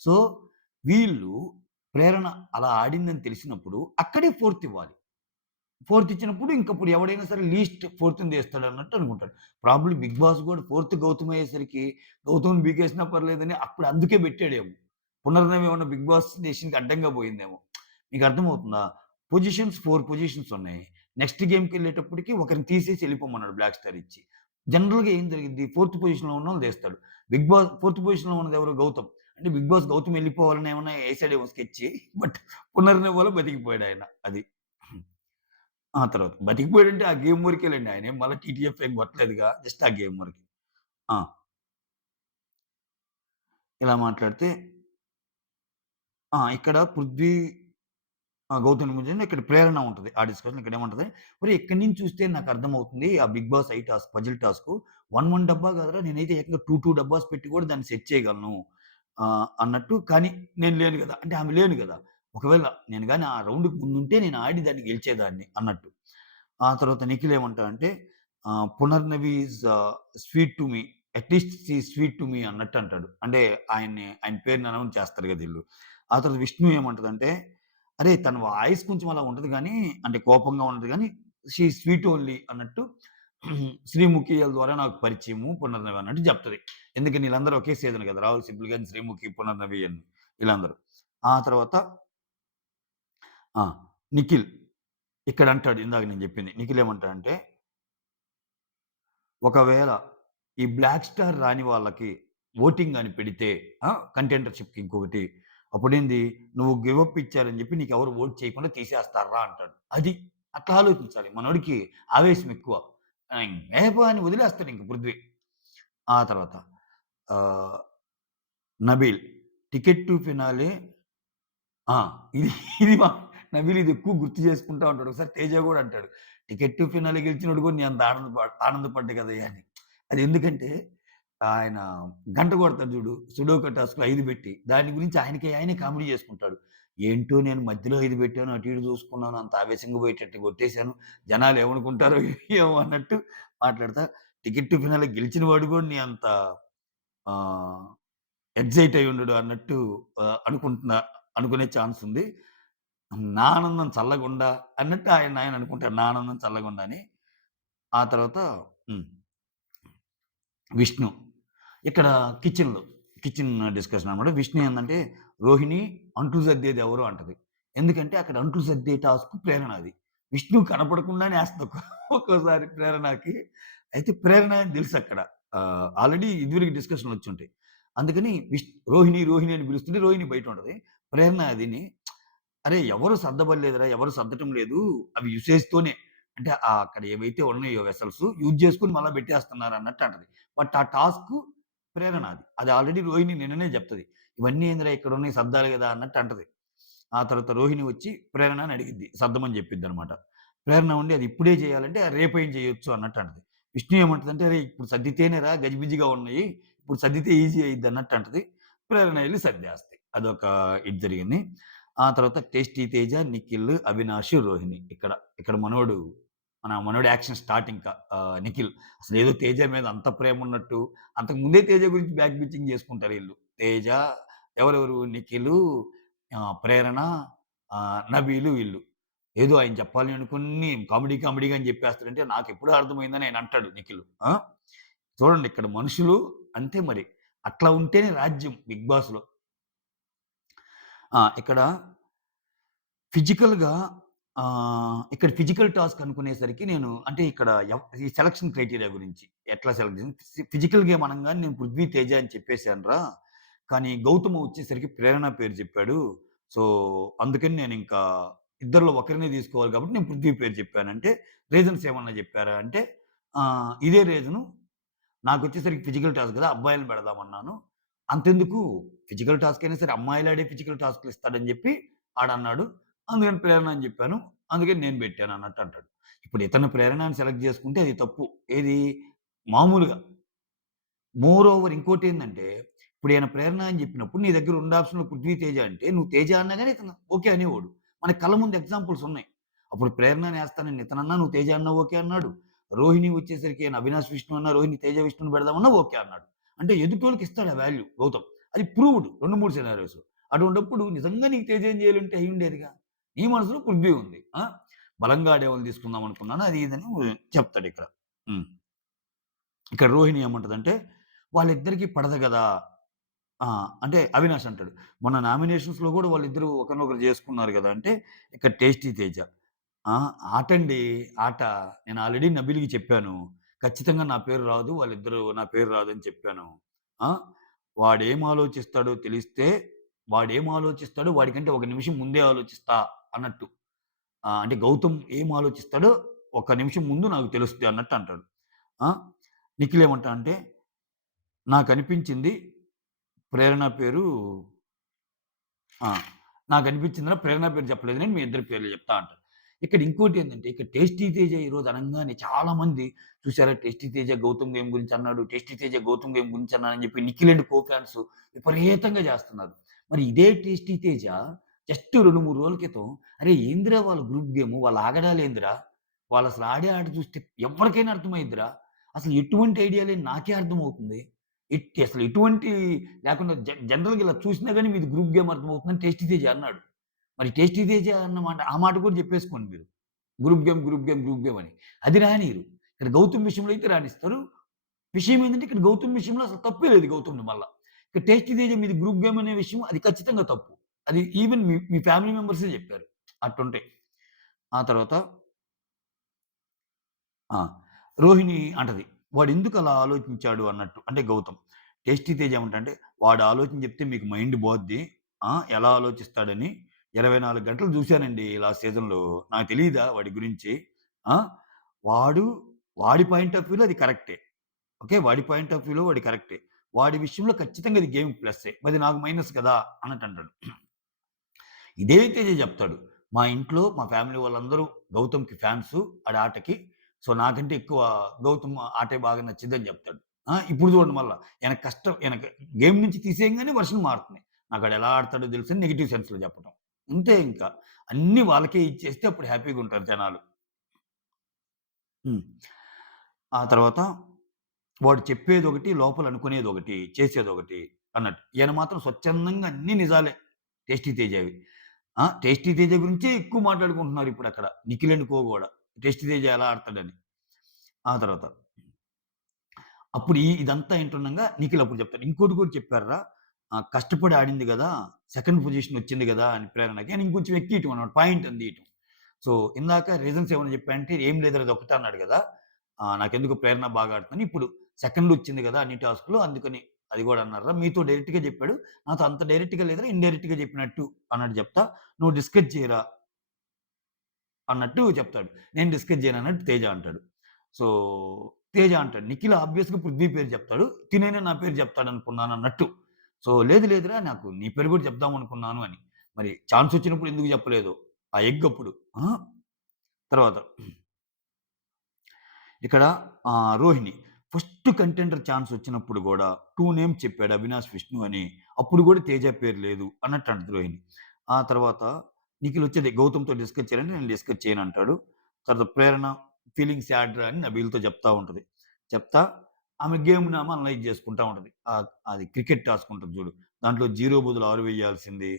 సో, వీళ్ళు ప్రేరణ అలా ఆడిందని తెలిసినప్పుడు అక్కడే ఫోర్త్ ఇవ్వాలి. ఫోర్త్ ఇచ్చినప్పుడు ఇంకప్పుడు ఎవడైనా సరే లీస్ట్ ఫోర్త్‌ని తీస్తాడన్నట్టు అనుకుంటాడు. ప్రాబబ్లీ 'బిగ్ బాస్' గూడా ఫోర్త్ గౌతమ్ అయ్యేసరికి గౌతమ్‌ని బీకేసినా పర్లేదని అప్పుడు అందుకే పెట్టాడేమో. పునర్నవి ఏమన్నా 'బిగ్ బాస్' డెసిషన్‌కి అడ్డంగా పోయిందేమో. మీకు అర్థమవుతుందా? పొజిషన్స్ 4 పొజిషన్స్ ఉన్నాయి. నెక్స్ట్ గేమ్‌కెళ్ళేటప్పటికి ఒకరిని తీసేసి ఎళ్ళిపోమన్నాడు బ్లాక్ స్టార్ ఇచ్చి. జనరల్‌గా ఏం జరిగిద్ది? ఫోర్త్ పొజిషన్‌లో ఉన్నోళ్ళని తీస్తాడు. 'బిగ్ బాస్' ఫోర్త్ పొజిషన్‌లో ఉన్నది ఎవరు? గౌతమ్. అంటే 'బిగ్ బాస్' గౌతమ్ ఎళ్ళిపోవాలని ఏమన్నా ఏసాడేమో స్కెచ్చి. బట్ పునర్నవిలో బతికిపోయాడాయన. అది. ఆ! తర్వాత బతికిపోయాడంటే ఆ గేమ్ వరకేలెండి. ఆయనేం మళ్ళా టీటీఎఫ్ ఏం కొట్టలేదుగా. జస్ట్ ఆ గేమ్ వరకే. ఆ! ఇలా మాట్లాడితే ఇక్కడ పృథ్వీ ఆ! 'గౌతమ్ బుద్ధుని' ఇక్కడ ప్రేరణ ఉంటది. ఆ డిస్కషన్ ఇక్కడేమంటది, "ఒరేయ్! ఇక్కడి నుంచి చూస్తే నాకర్థమవుతుంది. ఆ 'బిగ్ బాస్' 8 టాస్క్ పజిల్ టాస్కు 1 డబ్బా కాదురా! నేనైతే ఏకంగా 2 డబ్బాస్ పెట్టి కూడా దాన్ని సెట్ చేయగలను." అన్నట్టు కానీ నేను లేను గదా! అంటే ఆమె లేను గదా! ఒకవేళ నేను గాని ఆ రౌండ్‌కి ముందుంటే నేను ఆడి దాన్ని గెలిచేదాన్ని అన్నట్టు. ఆ తర్వాత నిఖిల్ ఏమంటాడంటే 'Punarnavi is sweet to me. At least she is sweet to me' అన్నట్టు అంటాడు. అంటే ఆయన పేరుని అనౌన్స్ చేస్తారు గదా! ఈళ్ళు. ఆ తర్వాత విష్ణు ఏమంటదంటే, "అరేయ్! తన వాయిస్ కొంచెం అలా ఉంటది గానీ, అంటే కోపంగా ఉంటది గానీ, షీ ఈస్ స్వీట్ ఓన్లీ" అన్నట్టు 'శ్రీముఖియల' ద్వారా నాకు పరిచయము 'పునర్నవి' అన్నట్టు చెప్తది. ఎందుకని ఈళ్ళందరూ ఒకే సీజన్ గదా! 'రాహుల్ సిప్లి' గాని, 'శ్రీముఖి', 'పునర్నవి' అని ఈళ్ళందరూ. ఆ తర్వాత ఆ! నిఖిల్ ఇక్కడ అంటాడు ఇందాక నేను జెప్పింది. నిఖిల్ ఏమంటాడంటే ఒకవేళ ఈ బ్లాక్ స్టార్ రాని వాళ్ళకి ఓటింగ్ అని పెడితే కంటెండర్‌షిప్‌కి ఇంకొకటి. అప్పుడేంది నువ్వు గివ్ అప్ ఇచ్చారని చెప్పి నీకెవరు ఓట్ చేయకుండా తీసేస్తార్రా అంటాడు. అది. అట్లా ఆలోచించాలి. మనోడికి ఆవేశం ఎక్కువ. మేప అని వదిలేస్తాడు ఇంక పృథ్వీ. ఆ తర్వాత ఆహ్, నబీల్ టికెట్ టు ఫినాలే ఆ! ఇది ఇది మా నబీల్ ఇది ఎక్కువ గుర్తు చేసుకుంటా ఉంటాడు. ఒకసారి తేజ గూడా అంటాడు. టికెట్ టు ఫినాలే గెలిచినోడు కూడా నీ అంత ఆనందపడ్డ కదయ్యా అని. అది ఎందుకంటే ఆయన గంట కొడతాడు చూడు. సుడోకు టాస్క్‌లో 5 పెట్టి. దాని గురించి ఆయనే కామెడీ చేసుకుంటాడు. ఏంటో నేను మధ్యలో 5 పెట్టాను. అటు ఇటు చూసుకున్నాను. అంత ఆవేశంగా పోయేటట్టు కొట్టేసాను. జనాలు ఏమనుకుంటారో ఏమో అన్నట్టు మాట్లాడతా. టికెట్ టు ఫినాలే గెలిచిన వాడు కూడా నీ అంత ఆహ్, ఎక్సైట్ అయ్యి ఉండడు అన్నట్టు అనుకునే ఛాన్స్ ఉంది. నా ఆనందం చల్లగుండా అన్నట్టు ఆయన అనుకుంటాడు. నా ఆనందం చల్లగుండా అని. ఆ తర్వాత హ్మ్. విష్ణు. ఇక్కడ కిచెన్‌లో కిచెన్ డిస్కషన్ అన్నమాట. విష్ణు ఏందంటే, రోహిణి అంట్లు సర్దేది ఎవరు అంటది. ఎందుకంటే అక్కడ అంట్లు సర్దే టాస్క్ ప్రేరణది. విష్ణు కనపడకుండానే ఏస్తది ఒక్కోసారి ప్రేరణకి. అయితే ప్రేరణ అని తెలుసక్కడ. ఆల్రెడీ ఇదివరకు డిస్కషన్‌లు వచ్చుంటాయి. అందుకని రోహిణి అని పిలుస్తుంటే రోహిణి బయటుంటది. ప్రేరణ అదిని అరేయ్! ఎవరు సర్దబడలేదురా! ఎవరు సర్దటం లేదు. అవి యూసేజ్‌తోనే అంటే అక్కడ ఏవైతే ఉన్నాయో వెసల్స్ యూజ్ చేసుకొని మళ్ళా పెట్టేస్తున్నారు అన్నట్టు అంటది. బట్ ఆ టాస్క్ ప్రేరణ అది. అది ఆల్రెడీ రోహిణి నిన్ననే చెప్తది. ఇవన్నీ ఏందిరా ఇక్కడున్నయి సర్దాలి గదా! అన్నట్టు అంటది. ఆ తర్వాత రోహిణి వచ్చి ప్రేరణని అడిగిద్ది. సర్దమని చెప్పిద్దనమాట. ప్రేరణ ఉండి అది ఇప్పుడే చేయాలంటే రేపైన చేయొచ్చు అన్నట్టు అంటది. విష్ణు ఏమంటదంటే అరేయ్! ఇప్పుడు సర్దితేనేరా గజిబిజిగా ఉన్నాయి. ఇప్పుడు సర్దితే ఈజీ అయ్యిద్ది అన్నట్టు అంటది. ప్రేరణ ఎళ్లి సర్దేస్తది. అదొక ఇది జరిగింది. ఆ తర్వాత 'టేస్టీ తేజ', 'నిఖిల్', 'అవినాష్', 'రోహిణి' ఇక్కడ మనోడి యాక్షన్ స్టార్ట్ ఇంకా. 'నిఖిల్' అసలేదో 'తేజ' మీద అంత ప్రేమున్నట్టు అంతకు ముందే 'తేజ' గురించి బ్యాక్ బిచ్చింగ్ చేసుకుంటారు ఈళ్ళు. 'తేజ' ఎవరెవరు 'నిఖిల్', 'ప్రేరణ', 'నబీలు' వీళ్ళు. ఏదో ఆయన చెప్పాలి అనుకుని కామెడీగా అని చెప్పేస్తాడంటే నాకెప్పుడో అర్థమైందని ఆయన అంటాడు 'నిఖిల్'. చూడండి ఇక్కడ మనుషులు అంతే మరి. అట్లా ఉంటేనే రాజ్యం 'బిగ్ బాస్‌లో'. ఇక్కడ ఫిజికల్‌గా ఇక్కడ ఫిజికల్ టాస్క్ అనుకునేసరికి నేను అంటే ఇక్కడ ఈ సెలక్షన్ క్రైటీరియా గురించి ఎట్లా సెలెక్ట్ ఫిజికల్ గేమ్ అనంగానే నేను 'పృథ్వీ తేజ' అని చెప్పేసానురా. కానీ గౌతమ్ వచ్చేసరికి 'ప్రేరణ' పేరు చెప్పాడు. సో, అందుకని నేనింకా ఇద్దరిలో ఒకరినే తీసుకోవాలి కాబట్టి నేను 'పృథ్వీ' పేరు చెప్పాను. అంటే రీజన్స్ ఏమన్నా చెప్పారా అంటే ఇదే రీజను నాకొచ్చేసరికి ఫిజికల్ టాస్క్ కదా! అబ్బాయిలని పెడదామన్నాను. అంతెందుకు ఫిజికల్ టాస్క్ అయినా సరే అమ్మాయిలాడే ఫిజికల్ టాస్క్‌లు ఇస్తాడని జెప్పి ఆడన్నాడు. అందుకని ప్రేరణ అని జెప్పాను. అందుకని నేను బెట్టాను అన్నట్టు అంటాడు. ఇప్పుడు ఇతను ప్రేరణ అని సెలెక్ట్ జేసుకుంటే అది తప్పు. ఏది మామూలుగా మోర్ ఓవర్ ఇంకోటేందంటే, ఇప్పుడు ఈయన ప్రేరణ అని జెప్పినప్పుడు నీ దగ్గర 2 ఆప్షన్‌లు 'పృథ్వీ తేజ' అంటే నువ్వు 'తేజ' అన్నా గాని ఇతను ఓకే అనేవాడు. మన కళ్ళ ముందు ఎగ్జాంపుల్స్ ఉన్నాయి. అప్పుడు ప్రేరణ అని ఏస్తానని ఇతనన్నా నువ్వు 'తేజ' అన్నా ఓకే అన్నాడు. రోహిణి వచ్చేసరికి ఈయన 'అవినాష్ విష్ణు' అన్నా రోహిణి 'తేజ విష్ణుని' పెడదామన్నా ఓకే అన్నాడు. అంటే ఎదుటోళ్ళకి ఇస్తాడు ఆ వాల్యూ గౌతమ్. అది ప్రూవ్డ్ 2, 3 సినారియోస్. అటువంటప్పుడు నిజంగా నీకు 'తేజ' ఏం చేయాలంటే అయ్యుండేదిగా. నీ మనసులో 'పృథ్వీ' ఉంది. బలంగా ఆడేవాళ్ళని తీసుకుందాం అనుకున్నాను. అది ఇదని చెప్తాడిక్కడ. హ్మ్. ఇక్కడ రోహిణి ఏమంటదంటే, వాళ్ళిద్దరికీ పడదు గదా! ఆ! అంటే అవినాష్ అంటాడు. మొన్న నామినేషన్స్‌లో గూడా వాళ్ళిద్దరూ ఒకరినొకరు జేసుకున్నారు గదా! అంటే ఇక్కడ టేస్టీ తేజ. ఆ! ఆటండి. ఆట. నేను ఆల్రెడీ నబీల్‌కి చెప్పాను. ఖచ్చితంగా నా పేరు రాదు. వాళ్ళిద్దరూ నా పేరు రాదని చెప్పాను. ఆ! వాడేం ఆలోచిస్తాడో తెలిస్తే వాడేం ఆలోచిస్తాడో వాడికంటే ఒక నిమిషం ముందే ఆలోచిస్తా అన్నట్టు. అంటే గౌతమ్ ఏం ఆలోచిస్తాడో ఒక నిమిషం ముందు నాకు తెలుస్తది అన్నట్టు అంటాడు. ఆ! నిఖిల్ ఏమంటాడంటే నాకనిపించింది ప్రేరణ పేరు ఆ! నాకనిపించిందిరా ప్రేరణ పేరు చెప్పలేదు నేను మీ ఇద్దరి పేర్లు చెప్తా అంటాడు. ఇక్కడ ఇంకోటేందంటే ఇక్కడ 'టేస్టీ తేజ' ఈరోజు అనంగానే చాలా మంది చూసారా 'టేస్టీ తేజ' 'గౌతమ్ గేమ్' గురించి అన్నాడు. 'టేస్టీ తేజ' 'గౌతమ్ గేమ్' గురించి అన్నాడని చెప్పి నిఖిల్ అండ్ కో ఫాన్స్ విపరీతంగా చేస్తున్నారు. మరి ఇదే 'టేస్టీ తేజ' జస్ట్ 2, 3 రోజుల క్రితం అరేయ్! ఏందిరా వాళ్ళ గ్రూప్ గేము వాళ్ళ ఆగడాలేందిరా? వాళ్ళసలు ఆడే ఆట చూస్తే ఎవ్వరికైనా అర్థమైద్దిరా. అసలు ఎటువంటి ఐడియా లేని నాకే అర్థమవుతుంది. అసలు ఎటువంటి లేకుండా జనరల్‌గా ఇలా చూసినా గాని మీది గ్రూప్ గేమ్ అర్థమవుతుందని 'టేస్టీ తేజ' అన్నాడు. మరి 'టేస్టీ తేజ' అన్న మాట ఆ మాట కూడా చెప్పేసుకోండి మీరు. Group game, group game, group game అని. అది రానీయరు. ఇక్కడ 'గౌతమ్' విషయంలో అయితే రానిస్తారు. విషయం ఏందంటే ఇక్కడ 'గౌతమ్' విషయంలో అసలు తప్పే లేదు గౌతమ్‌ది మళ్ళా. ఇక్కడ 'టేస్టీ తేజ' మీది గ్రూప్ గేమ్ అనే విషయం అది ఖచ్చితంగా తప్పు. అది ఈవెన్ మీ మీ ఫ్యామిలీ మెంబర్సే చెప్పారు. అట్టుంటాయి. ఆ తర్వాత ఆ! రోహిణి అంటది. వాడెందుకు అలా ఆలోచించాడు అన్నట్టు. అంటే గౌతమ్. టేస్టీ తేజ్ ఏమంటంటే, వాడు ఆలోచన చెప్తే మీకు మైండ్ పోద్ది. ఎలా ఆలోచిస్తాడని 24 గంటలు చూసానండి లాస్ట్ సీజన్‌లో. నాకు తెలీదా వాడి గురించి. ఆ! వాడు వాడి పాయింట్ ఆఫ్ వ్యూలో అది కరెక్టే. ఓకే. వాడి పాయింట్ ఆఫ్ వ్యూలో వాడు కరెక్టే. వాడి విషయంలో ఖచ్చితంగా అది గేమ్ ప్లస్సే. మరి నాకు మైనస్ కదా! అన్నట్టంటాడు. ఇదే తేజ చెప్తాడు. మా ఇంట్లో మా ఫ్యామిలీ వాళ్ళందరూ గౌతమ్‌కి ఫ్యాన్సు ఆడి ఆటకి. సో, నాకంటే ఎక్కువ గౌతమ్ ఆటే బాగా నచ్చిద్దని జెప్తాడు. ఇప్పుడు చూడండి మళ్ళా. ఈయనకి గేమ్ నుంచి తీసేయంగానే వర్షన్ మారుతుంది. నాకాడెలా ఆడతాడో తెలుసని నెగెటివ్ సెన్స్‌లో చెప్పటం. ఇంతే ఇంకా. అన్నీ వాళ్ళకే ఇచ్చేస్తే అప్పుడు హ్యాపీగుంటారు జనాలు. హ్మ్. ఆ తర్వాత వాడు చెప్పేదొకటి, లోపల అనుకునేదొకటి, చేసేదొకటి అన్నట్టు. ఈయన మాత్రం స్వచ్ఛందంగా అన్నీ నిజాలే. 'టేస్టీ తేజావి.' 'టేస్టీ తేజ' గురించే ఎక్కువ మాట్లాడుకుంటున్నారు ఇప్పుడక్కడ. 'నిఖిల్ అండ్ కో' గూడా. 'టేస్టీ తేజ' ఎలా ఆడతాడని. ఆ తర్వాత అప్పుడు ఇదంతా ఇంటుండంగా నిఖిల్ అప్పుడు చెప్తాడు. ఇంకోటి కూడా చెప్పారురా కష్టపడి ఆడింది గదా! సెకండ్ పొజిషన్ వచ్చింది గదా! అని ప్రేరణకి అని ఇంకొంచెం ఎక్కియటం అన్నమాట. పాయింట్ అందియటం. సో, ఇందాక రీజన్స్ ఏమన్నా చెప్పానంటే, "ఏం లేదురా అదొక్కటే" అన్నాడు గదా! నాకెందుకో ప్రేరణ బాగా ఆడుతుందని. ఇప్పుడు సెకండ్ వచ్చింది గదా! అన్ని టాస్క్‌లో అందుకని అది గూడా అన్నారురా. మీతో డైరెక్ట్‌గా చెప్పాడు. నాతో అంత డైరెక్ట్‌గా లేదురా ఇండైరెక్ట్‌గా చెప్పినట్టు అన్నట్టు చెప్తా. నువ్వు డిస్కస్ చేయరా అన్నట్టు చెప్తాడు. నేను డిస్కస్ చేయనన్నట్టు తేజ అంటాడు. సో, తేజ అంటాడు. నిఖిల్ ఆబ్వియస్‌గా పృథ్వీ పేరు చెప్తాడు. తినైనా నా పేరు చెప్తాడనుకున్నానన్నట్టు. సో, లేదు లేదురా నాకు నీ పేరు కూడా చెప్దామనుకున్నాను అని. మరి ఛాన్స్ వచ్చినప్పుడు ఎందుకు చెప్పలేదు? ఆ ఎగ్ అప్పుడు. ఆ! తర్వాత ఇక్కడ రోహిణి ఫస్ట్ కంటెండర్ ఛాన్స్ వచ్చినప్పుడు గూడా 2 నేమ్స్ చెప్పాడు 'అవినాష్ విష్ణు' అని. అప్పుడు గూడా తేజ పేరు లేదు అన్నట్టు అంటది రోహిణి. ఆ తర్వాత నిఖిల్ వచ్చేది గౌతమ్‌తో డిస్కస్ చేయాలంటే నేను డిస్కస్ చేయనంటాడు. తర్వాత ప్రేరణ ఫీలింగ్ సాడ్ రా అని నబీల్‌తో చెప్తా ఉంటది. చెప్తా ఆమె గేమ్‌ని ఆమె అనలైజ్ చేసుకుంటా ఉంటది. అది క్రికెట్ టాస్క్ ఉంటది చూడు. దాంట్లో 0 బదులు 6 వేయాల్సింది.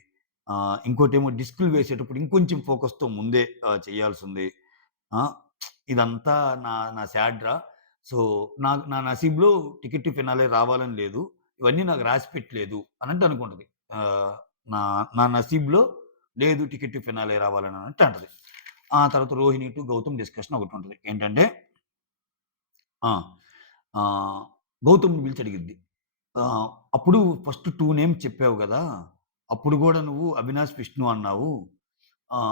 ఇంకోటేమో డిస్కులు వేసేటప్పుడు ఇంకొంచెం ఫోకస్‌తో ముందే చేయాల్సింది. ఆ! ఇదంతా నా సాడ్ రా. సో, నా నసీబ్‌లో టికెట్ టు ఫినాలే రావాలని లేదు. ఇవన్నీ నాకు రాసి పెట్టలేదు అనంటే అనుకుంటది. ఆహ్, నా నా నసీబ్‌లో లేదు టికెట్ టు ఫినాలే రావాలని అన్నట్టు అంటది. ఆ తర్వాత రోహిణి టు గౌతమ్ డిస్కషన్ ఒకటుంటది. ఏంటంటే ఆ! ఆహ్, గౌతమ్‌ని పిలిచి అడిగిద్ది. ఆహ్, అప్పుడు ఫస్ట్ 2 నేమ్స్ చెప్పావు గదా! అప్పుడు గూడా నువ్వు అవినాష్, విష్ణు అన్నావు.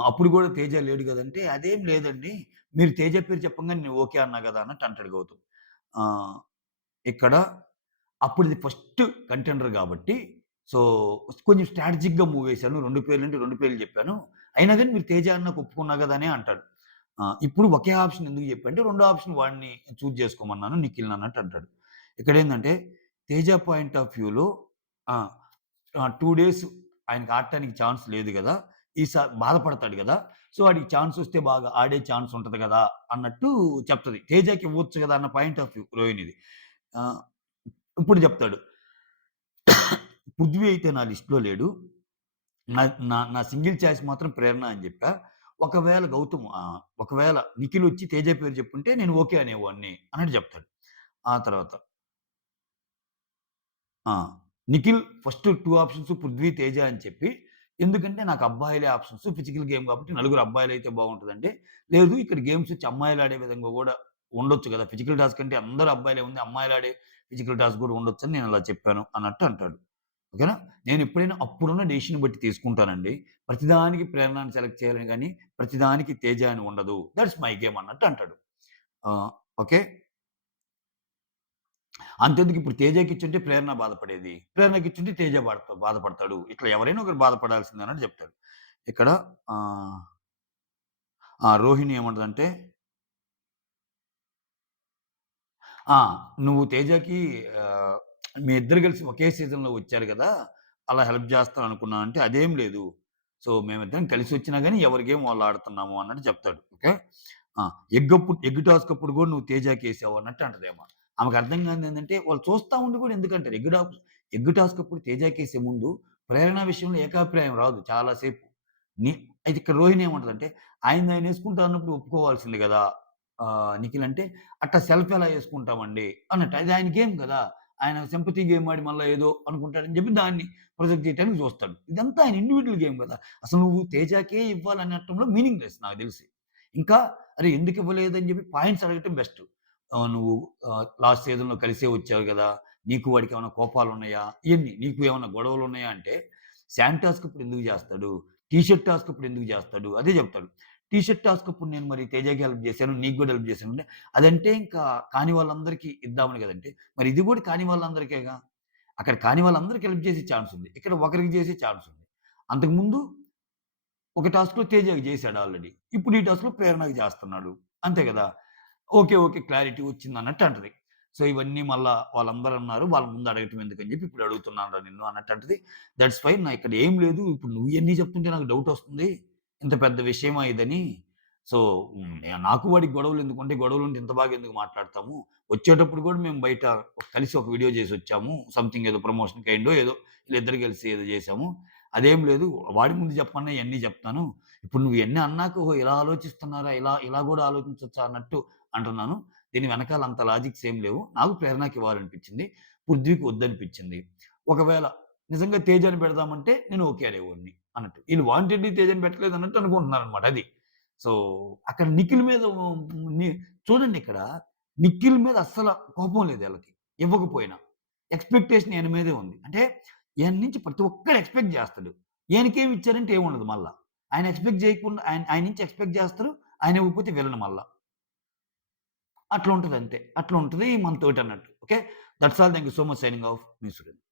అప్పుడు గూడా తేజ లేడు గదంటే, అదేం లేదండి. మీరు తేజ పేరు చెప్పంగానే నేను ఓకే అన్నా గదా! అన్నట్టు అంటాడు గౌతమ్. ఆహ్, ఇక్కడ అప్పుడిది ఫస్ట్ కంటెండర్ గాబట్టి, సో, కొంచెం స్ట్రాటజిక్‌గా మూవ్ చేశాను. 2 పేర్లంటే 2 పేర్లు జెప్పాను. అయినా గాని మీరు తేజ అన్నాక ఒప్పుకున్నా గదా! అనే అంటాడు. ఇప్పుడు ఒకే ఆప్షన్ ఎందుకు జెప్పా అంటే, రెండో ఆప్షన్ వాడిని చూజ్ చేసుకోమన్నాను నిఖిల్‌ని అన్నట్టు అంటాడు. ఇక్కడేందంటే, తేజ పాయింట్ ఆఫ్ వ్యూలో ఆ! 2 డేస్ ఆయనకి ఆడటానికి ఛాన్స్ లేదు గదా! బాధపడతాడు గదా! సో, ఆడికి ఛాన్సొస్తే బాగా ఆడే ఛాన్స్ ఉంటది గదా! అన్నట్టు చెప్తది. తేజకి ఇవ్వచ్చు గదా! అన్న పాయింట్ ఆఫ్ వ్యూ రోహిణిది. ఆహ్, ఇప్పుడు జెప్తాడు. పృథ్వీ అయితే నా లిస్ట్‌లో లేడు. నా నా నా సింగిల్ చాయిస్ మాత్రం ప్రేరణ అని జెప్పా. ఒకవేళ నిఖిలొచ్చి తేజ పేరు చెప్పుంటే నేను ఓకే అనేవాడిని అన్నట్టు జెప్తాడు. ఆ తర్వాత ఆ! నిఖిల్ ఫస్ట్ 2 ఆప్షన్స్ 'పృథ్వీ', 'తేజ' అని చెప్పి, ఎందుకంటే నాకు అబ్బాయిలే ఆప్షన్స్ ఫిజికల్ గేమ్ కాబట్టి నలుగురు అబ్బాయిలైతే బావుంటదంటే, లేదు ఇక్కడ గేమ్స్ వచ్చి అమ్మాయిలు ఆడే విధంగా గూడా ఉండొచ్చు గదా! ఫిజికల్ టాస్క్ అంటే అందరూ అబ్బాయిలే ఉంది. అమ్మాయిలు ఆడే ఫిజికల్ టాస్క్ గూడా ఉండొచ్చని నేను అలా చెప్పాను అన్నట్టు అంటాడు. ఓకేనా? నేనెప్పుడైనా అప్పుడున్న డెసిషన్ బట్టి తీసుకుంటానండి. ప్రతిదానికి ప్రేరణని సెలెక్ట్ చేయాలని గాని, ప్రతిదానికి 'తేజ' అని ఉండదు. థట్స్ మై గేమ్ అన్నట్టు అంటాడు. ఆహ్, ఓకే. అంతెందుకు ఇప్పుడు తేజకిచ్చుంటే ప్రేరణ బాధపడేది. ప్రేరణకిచ్చుంటే తేజ బాధపడతాడు. ఇట్లా ఎవరైనా ఒకరు బాధపడాల్సిందే అన్నట్టు చెప్తాడు. ఇక్కడ ఆహ్, రోహిణి ఏమంటదంటే ఆ! నువ్వు తేజకి ఆహ్, మీ ఇద్దరు కలిసి ఒకే సీజన్‌లో వచ్చారు గదా! అలా హెల్ప్ జేస్తాను అనుకున్నా అంటే, అదేం లేదు. సో, మేమిద్దరం కలిసొచ్చినా గాని ఎవరి గేమ్ వాళ్ళు ఆడుతున్నాము అన్నట్టు చెప్తాడు. ఓకే. ఆ! ఎగ్ టాస్క్ అప్పుడు గూడా నువ్వు తేజాకేసావు అన్నట్టు అంటదేమో. ఆమెకు అర్థం కానిదేంటంటే, వాళ్ళు చూస్తా ఉండి కూడా ఎందుకంటారు. ఎగ్ టాస్క్ అప్పుడు తేజాకేసే ముందు ప్రేరణ విషయంలో ఏకాభిప్రాయం రాదు చాలా సేపు. ని అయితే ఇక్కడ రోహిణి ఏమంటదంటే, ఆయనదాయనేసుకుంటా అన్నప్పుడు ఒప్పుకోవాల్సింది గదా! నిఖిల్ అంటే, "అట్టా సెల్ఫ్ ఎలా యేసుకుంటామండి" అన్నట్టు. అది ఆయన గేమ్ గదా! ఆయన సింపతి గేమ్ ఆడి మళ్ళా ఏదో అనుకుంటాడని జెప్పి దాన్ని ప్రొజెక్ట్ చేయటానికి జూస్తాడు. ఇదంతా ఆయన ఇండివిడ్యువల్ గేమ్ గదా! అసలు నువ్వు తేజాకే ఇవ్వాలనటంలో మీనింగ్‌లెస్ నాకు దెలిసి. ఇంకా అరే! ఎందుకివ్వలేదని జెప్పి పాయింట్స్ అడగటం బెస్ట్. నువ్వు లాస్ట్ సీజన్‌లో కలిసే వచ్చావు గదా! నీకు వాడికేమన్నా కోపాలున్నాయా? ఇయన్నీ. నీకు ఏమన్నా గొడవలున్నాయా అంటే, శాండ్ టాస్క్ ఇప్పుడు ఎందుకు జేస్తాడు? టీ షర్ట్ టాస్క్ ఇప్పుడు ఎందుకు జేస్తాడు? అదే జెప్తాడు. టీ షర్ట్ టాస్క్ అప్పుడు నేను మరి తేజకి హెల్ప్ జేశాను. నీకు గూడా హెల్ప్ జేశాను అంటే, అదంటే ఇంకా కాని వాళ్ళందరికీ ఇద్దామని గదంటే, మరి ఇది గూడా కాని వాళ్ళందరికేగా. అక్కడ కాని వాళ్ళందరికి హెల్ప్ చేసే ఛాన్స్ ఉంది. ఇక్కడ ఒకరికి చేసే ఛాన్స్ ఉంది. అంతకుముందు ఒక టాస్క్‌లో తేజకి జేసాడు ఆల్రెడీ. ఇప్పుడు ఈ టాస్క్‌లో ప్రేరణకి చేస్తున్నాడు. అంతే గదా! ఓకే. ఓకే. క్లారిటీ వచ్చిందన్నట్టు అంటది. సో, ఇవన్నీ మళ్ళా వాళ్ళందరూ అన్నారు. వాళ్ళ ముందు అడగటం ఎందుకని జెప్పి ఇప్పుడు అడుగుతున్నానురా నిన్ను అన్నట్టు అంటది. That's fine. ఇక్కడ ఏం లేదు. ఇప్పుడు నువ్వు ఇయన్నీ చెప్తుంటే నాకు డౌటొస్తుంది. ఇంత పెద్ద విషయమా ఇదని. సో, నాకు వాడికి గొడవలెందుకుంటాయి? గొడవలుంటే ఇంత బాగా ఎందుకు మాట్లాడతాము? వచ్చేటప్పుడు గూడా మేము బయట కలిసి ఒక వీడియో జేసొచ్చాము. సంథింగ్ ఏదో ప్రమోషన్ కైండో ఏదో వీళ్ళిద్దరు కలిసి ఏదో జేసాము. అదేం లేదు. వాడి ముందు చెప్పమన్నా ఇయన్నీ జెప్తాను. ఇప్పుడు నువ్వు ఇయన్నీ అన్నాక ఓహో! ఇలా ఆలోచిస్తున్నారా? ఇలా ఇలా గూడా ఆలోచించొచ్చా అన్నట్టు అంటున్నాను. దీని వెనకాల అంత లాజిక్స్ ఏం లేవు. నాకు ప్రేరణకివ్వాలనిపించింది. పృథ్వీకి వద్దనిపించింది. ఒకవేళ నిజంగా తేజని పెడదామంటే నేను ఓకే అనేవాడిని అన్నట్టు. ఈళ్ళు వాంటెడ్‌లీ తేజని పెట్టలేదు అన్నట్టు అనుకుంటున్నారనమాట అది. సో, అక్కడ నిఖిల్ మీద ని చూడండిక్కడ నిఖిల్ మీద అస్సల కోపం లేదు ఈళ్ళకి. ఇవ్వకపోయినా. ఎక్స్‌పెక్టేషన్ ఈయన మీదే ఉంది. అంటే ఈయన నుంచి ప్రతి ఒక్కడు ఎక్స్‌పెక్ట్ జేస్తాడు. ఈయనకేమి ఇచ్చారంటే ఏముండదు మళ్ళా. ఆయన ఎక్స్‌పెక్ట్ జేయకుండా ఆయన నుంచి ఎక్స్‌పెక్ట్ జేస్తారు. ఆయన ఇవ్వకపోతే విలన్ మళ్ళా. అట్లుంటదంతే. అట్లుంటది మనతోటన్నట్టు. Okay. That's all. Thank you so much signing off. మీ సురేంద్ర.